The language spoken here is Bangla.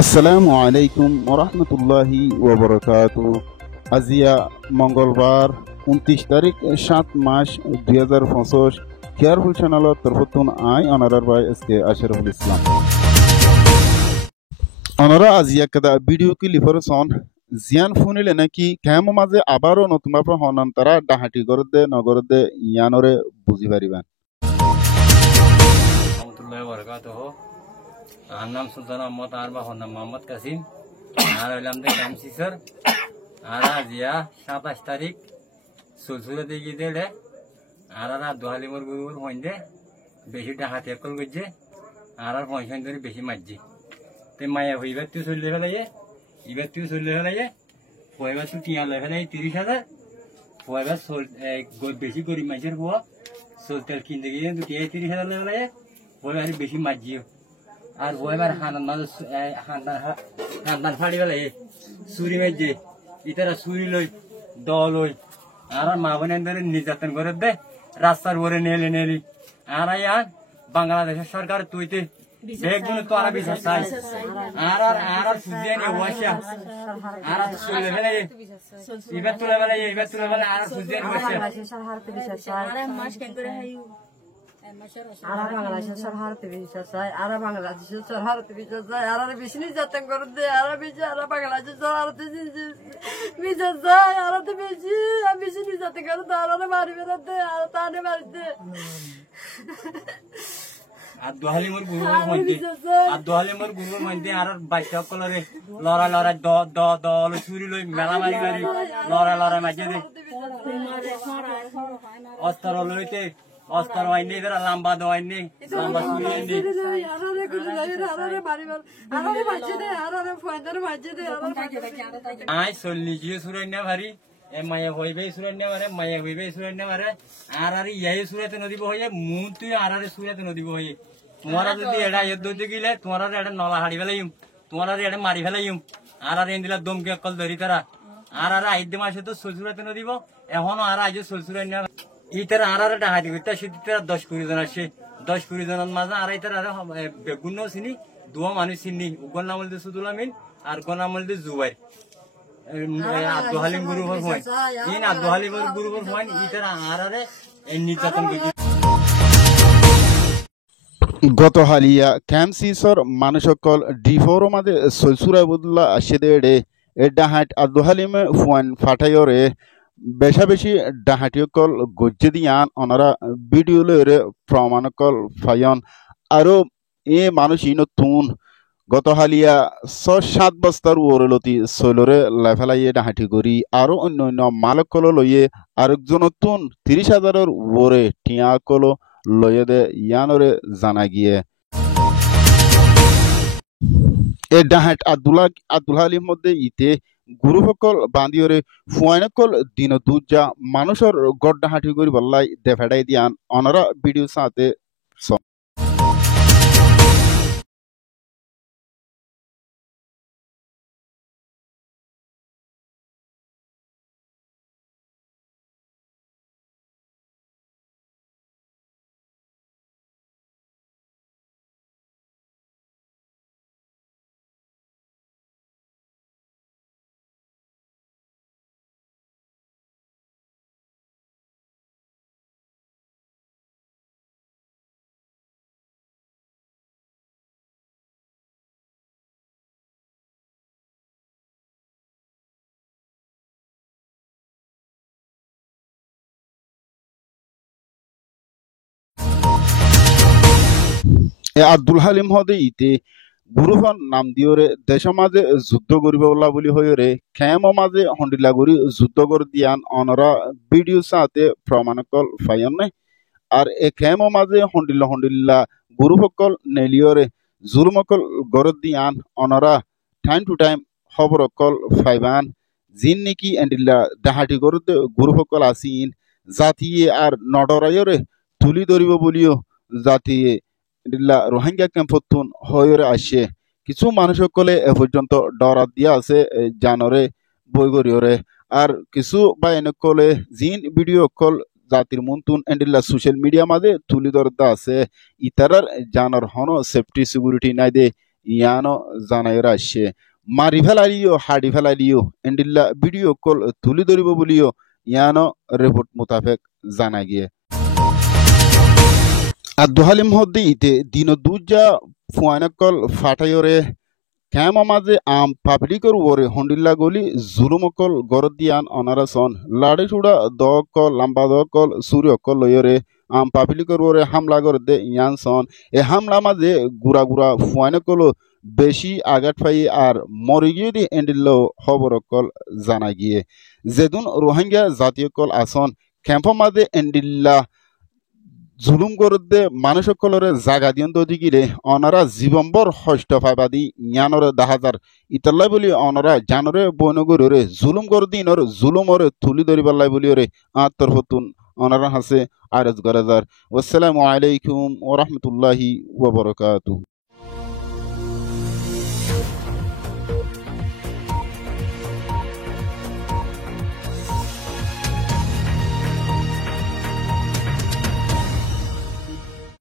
আসসালামু আলাইকুম ওরহমতুল্লাহি ওবরকাতু। আজিয়া মঙ্গলবার 29 তারিখ 7 মাস 2025 কেয়ারফুল চ্যানেলত তরফতুন আই অনারার ভাই এসকে আশরাফুল ইসলাম অনারা আজিয়া কাদা ভিডিও কি লিফরসন জিয়ান ফুনিলে নাকি কেমন মাঝে আবারও নতুন ভাবে হনান তারা ডাহাটি করদে নগরদে ইয়ানরে বুঝি পারিবেন। রহমতুল্লাহি ওয়া বারাকাতুহু। আর নাম সুলতান আহমদ আর বাহর নাম মোহাম্মদ কাসিম আর হইলাম দে এমসি স্যার আর আজিয়া 27 তারিখ সুলসুলে দিকে দেলে আর দোহালিমর গুরুর হইন্দে বেশি ডাহাতি একল গজে আর পয়সা ধরে বেশি মারজি তে মায়া হইবার তুই চলে ফেলাইয়ে এবার তুই চলে ফেলাইয়ে পয়বার তুই টিয়া লে ফেলাই 30,000 পয়বার বেশি গরিব মানুষের হওয়া চলতেল কিনতে গিয়ে 30,000 লে ফেলাইয়ে পয়বার বেশি মারজিও আর ওইবার হান্দান ফাড়ি বেলাই চুরি মাইজে ইতারা চুরি লই লই আর মা বোনের ধরে নির্যাতন করে দে রাস্তার উপরে নেলি আর ইয়ার বাংলাদেশের সরকার তুইতে বেগুন তো আর বিচার চাই আর সুজিয়ে নিয়ে ওয়াসা আর চলে ফেলে এবার তুলে বেলা আর সুজিয়ে নিয়ে ওয়াসা Ara Bangladesh har to be say Ara Bangladesh har to be say Ara business jatan kor de Ara biji Ara Bangladesh har to be say Ara to biji business jatan kor de Ara mari berate Ara tane marite আদোহালিমর গুরুর মধ্যে আর বাইশা কলরে লড়া দ চুরি লই মেলা মারি লড়া মাঝে দে অস্ত্র লইতে অস্ত্র আইনে এরা লম্বা দোয়াইনে লম্বা চুরি আইনে আই চল্লি জিও সুরাইনা ভারি এ মায়া হইবে সুরাইনা মারে আর ইয়াই সুরাতে নদীব হইয়ে মু তুই আর সুরাতে নদীব হইয়ে তোমারা যদি এটা ইয়ে গিলে তোমার এটা নলা হাড়ি ফেলাইম তোমার এটা মারি ফেলাইম আর এন্দিলা দমকে অকল ধরি তারা আর আইদে মাসে তো শ্বশুরাতে নদীব এখনো আর আইজ শ্বশুরাইনা ইতারা আর ডাহাতি করতে সেটা 10-20 জন আসে 10-20 জনের মাঝে আর ইতারা বেগুন চিনি দুয়া মানুষ চিনি উগর নাম হল সুদুল আমিন আর গো নাম হল জুবাইর আদোহালিম গুরু হয় আদোহালিম গুরু হয় ইতারা আর নির্যাতন করে গত হালিয়া ক্যাম্পসিসর মানুষকল ডিফোর মাঝে সলসুরাবুল্লাহ আসেদে এ ডাহাট আদোহালিমে ফুয়ান ফাটাইরে বেশা বেশি ডাহাটিকল গজ্জে দিয়ান ওনারা ভিডিও লরে প্রমাণকল ফায়ন আরো এ মানুষ নতুন গত হালিয়া 6-7 বস্তার ওরলতি সৈলরে লেফেলাইয়ে ডাহাটি করি আরো অন্য মালকল লইয়ে আরেকজন নতুন 30,000 ওরে টিয়াকল লইয়ে দে ইয়ানরে জানা গিয়ে এ ডাহাট আব্দুল মধ্যে ইতে গুরুসকল বান্দিয়রে ফুয়াইনকল দিন দুজা মানুষের গড় ডাহাটি করি বল্লাই দেফেডাই দিয়ান অনরা ভিডিও সাথে এ আব্দুল হালিম হদে ইতে গুরুফন নাম দিয়রে দেশ মাঝে যুদ্ধ করিব বলি হইরে খেম মাঝে হন্ডিলা করি যুদ্ধ করে দিয়ান অনরা ভিডিও সাথে প্রমাণকল ফাইন নাই আর এ খেম মাঝে হন্ডিল্লা গুরুসকল নেলিয়রে জুলুমকল গরদ দিয়ান অনরা টাইম টু টাইম খবরকল ফাইবান জিন নেকি এন্ডিল্লা ডাহাটি গরদ গুরুসকল আসিন জাতিয়ে আর নডরাইরে তুলি ধরিব বলিও জাতিয়ে রোহিঙ্গা ক্যাম্পতুন হয়রে আসে কিছু মানুষ সকলে এ পর্যন্ত ডরাত দিয়া আছে জানরে বইগরিয়রে আর কিছু বা এনেকলে জিন ভিডিও কল জাতির মুন্তুন এন্ডিল্লা সোশ্যাল মিডিয়া মাঝে তুলি ধরতে আছে ইতারার জানর হন সেফটি সিকিউরিটি নাই দে ইয়ানো জানাইরা আসছে মারি ফেলালিও হাড়ি ফেলালিও এন্ডিল্লা ভিডিও কল তুলি ধরিব বলিও ইয়ানো রিপোর্ট মোতাবেক জানা গিয়ে আব্দুল হালিম হদ্দি ইতে দিন দুজা ফুয়ানকল ফাটাইরে ক্যাম মাঝে আম পাবলিকর ওরে হন্ডিল্লা গলি জুলুমকল গরদিয়ান অনারাসন লাড়ে চুড়া দকল লাম্বা দকল সূর্যকল লয়রে আম পাবলিকর ওরে হামলা করে দে ইয়ান সন এ হামলা মাঝে গুড়া গুড়া ফুয়ানকল বেশি আঘাত পাই আর মরি গিয়ে দি এন্ডিল্লো খবরকল জানা গিয়ে যেদুন রোহিঙ্গা জাতীয় কল আসন ক্যাম্প মাঝে এন্ডিল্লা জুলুম করতে মানুষ সকলরে জাগা দিয়ন্ত দিগিরে অনারা জীবম্বর হষ্ট ফাইবাদি জ্ঞানরে দাহাজার ইতাল্লাই বলি অনারা জানরে বনগরে জুলুম কর দিনর জুলুমরে তুলি ধরিবাল্লাই বলি ওরে আত্মরফতুন অনারা হাসে আরজ গরাজার আসসালামু আলাইকুম ওয়া রাহমাতুল্লাহি ওয়া বারাকাতুহু